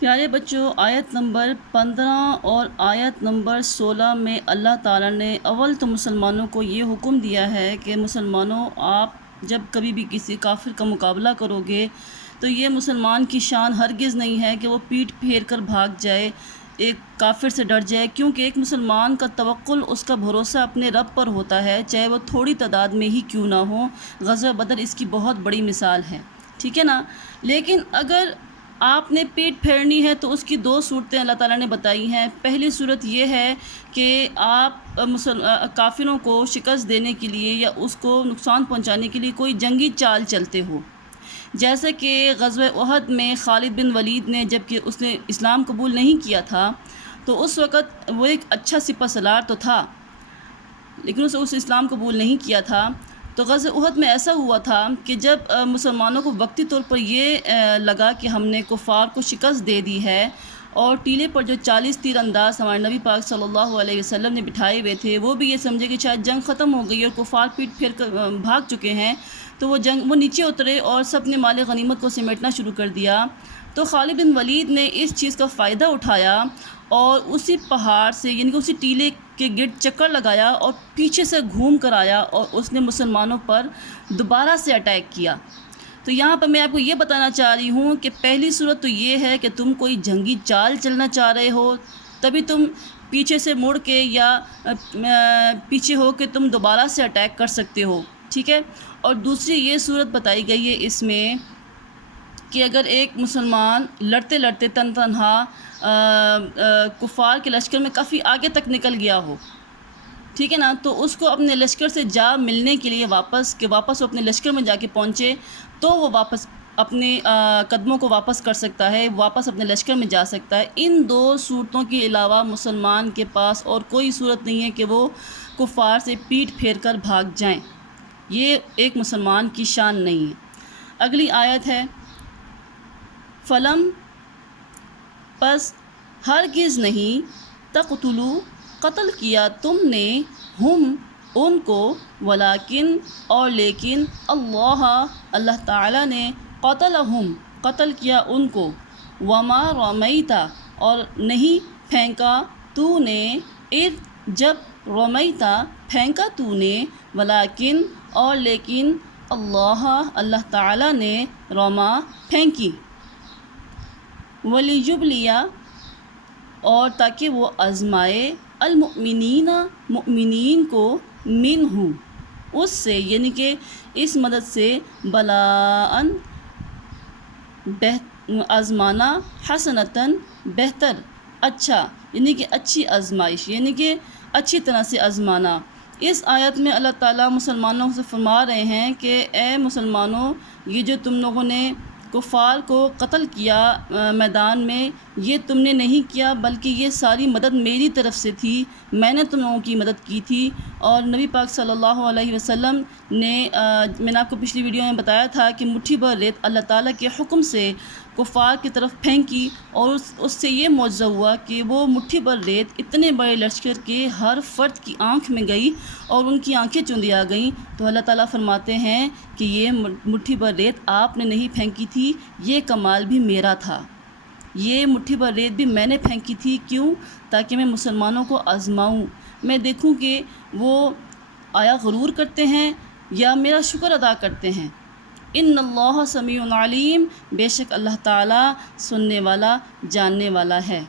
پیارے بچوں، آیت نمبر 15 اور آیت نمبر 16 میں اللہ تعالیٰ نے اول تو مسلمانوں کو یہ حکم دیا ہے کہ مسلمانوں، آپ جب کبھی بھی کسی کافر کا مقابلہ کرو گے تو یہ مسلمان کی شان ہرگز نہیں ہے کہ وہ پیٹھ پھیر کر بھاگ جائے، ایک کافر سے ڈر جائے، کیونکہ ایک مسلمان کا توکل، اس کا بھروسہ اپنے رب پر ہوتا ہے، چاہے وہ تھوڑی تعداد میں ہی کیوں نہ ہو۔ غزوہ بدر اس کی بہت بڑی مثال ہے، ٹھیک ہے نا۔ لیکن اگر آپ نے پیٹ پھیرنی ہے تو اس کی دو صورتیں اللہ تعالیٰ نے بتائی ہیں۔ پہلی صورت یہ ہے کہ آپ کافروں کو شکست دینے کے لیے یا اس کو نقصان پہنچانے کے لیے کوئی جنگی چال چلتے ہو، جیسے کہ غزوہ احد میں خالد بن ولید نے، جب کہ اس نے اسلام قبول نہیں کیا تھا، تو اس وقت وہ ایک اچھا سپہ سالار تو تھا، لیکن اس اسلام قبول نہیں کیا تھا۔ تو غزوہ احد میں ایسا ہوا تھا کہ جب مسلمانوں کو وقتی طور پر یہ لگا کہ ہم نے کفار کو شکست دے دی ہے، اور ٹیلے پر جو 40 تیر انداز ہمارے نبی پاک صلی اللہ علیہ وسلم نے بٹھائے ہوئے تھے، وہ بھی یہ سمجھے کہ شاید جنگ ختم ہو گئی اور کفار پیٹ پھیر کر بھاگ چکے ہیں، تو وہ نیچے اترے اور سب نے مال غنیمت کو سمیٹنا شروع کر دیا۔ تو خالد بن ولید نے اس چیز کا فائدہ اٹھایا اور اسی پہاڑ سے، یعنی کہ اسی ٹیلے کے گرد چکر لگایا اور پیچھے سے گھوم کر آیا اور اس نے مسلمانوں پر دوبارہ سے اٹیک کیا۔ تو یہاں پر میں آپ کو یہ بتانا چاہ رہی ہوں کہ پہلی صورت تو یہ ہے کہ تم کوئی جنگی چال چلنا چاہ رہے ہو، تبھی تم پیچھے سے مڑ کے یا پیچھے ہو کے تم دوبارہ سے اٹیک کر سکتے ہو، ٹھیک ہے۔ اور دوسری یہ صورت بتائی گئی ہے اس میں کہ اگر ایک مسلمان لڑتے لڑتے تنہا کفار کے لشکر میں کافی آگے تک نکل گیا ہو، ٹھیک ہے نا، تو اس کو اپنے لشکر سے جا ملنے کے لیے واپس وہ اپنے لشکر میں جا کے پہنچے، تو وہ واپس اپنے قدموں کو واپس کر سکتا ہے، واپس اپنے لشکر میں جا سکتا ہے۔ ان دو صورتوں کے علاوہ مسلمان کے پاس اور کوئی صورت نہیں ہے کہ وہ کفار سے پیٹھ پھیر کر بھاگ جائیں، یہ ایک مسلمان کی شان نہیں ہے۔ اگلی آیت ہے، فلم پس ہرگز نہیں، تقتلو قتل کیا تم نے، ہم ان کو، ولیکن اور لیکن، اللہ تعالیٰ نے، قتلہم قتل کیا ان کو، وما رمیتا اور نہیں پھینکا تو نے، اذ جب، رمیتا پھینکا تو نے، ولیکن اور لیکن، اللہ تعالیٰ نے، رما پھینکی، ولیجبلیا اور تاکہ وہ آزمائے، المؤمنین مؤمنین کو، منہ اس سے، یعنی کہ اس مدد سے، بلاءً آزمانا، حسنتاً بہتر، اچھا، یعنی کہ اچھی آزمائش، یعنی کہ اچھی طرح سے آزمانا۔ اس آیت میں اللہ تعالیٰ مسلمانوں سے فرما رہے ہیں کہ اے مسلمانوں، یہ جو تم لوگوں نے کفار کو قتل کیا میدان میں، یہ تم نے نہیں کیا، بلکہ یہ ساری مدد میری طرف سے تھی، میں نے تم لوگوں کی مدد کی تھی۔ اور نبی پاک صلی اللہ علیہ وسلم نے، میں نے آپ کو پچھلی ویڈیو میں بتایا تھا کہ مٹھی بھر ریت اللہ تعالیٰ کے حکم سے کفار کی طرف پھینکی، اور اس سے یہ معجزہ ہوا کہ وہ مٹھی بھر ریت اتنے بڑے لشکر کے ہر فرد کی آنکھ میں گئی اور ان کی آنکھیں چندیا گئیں۔ تو اللہ تعالیٰ فرماتے ہیں کہ یہ مٹھی بھر ریت آپ نے نہیں پھینکی تھی، یہ کمال بھی میرا تھا، یہ مٹھی بھر ریت بھی میں نے پھینکی تھی، کیوں؟ تاکہ میں مسلمانوں کو آزماؤں، میں دیکھوں کہ وہ آیا غرور کرتے ہیں یا میرا شکر ادا کرتے ہیں۔ ان اللہ سمیع علیم، بے شک اللہ تعالیٰ سننے والا، جاننے والا ہے۔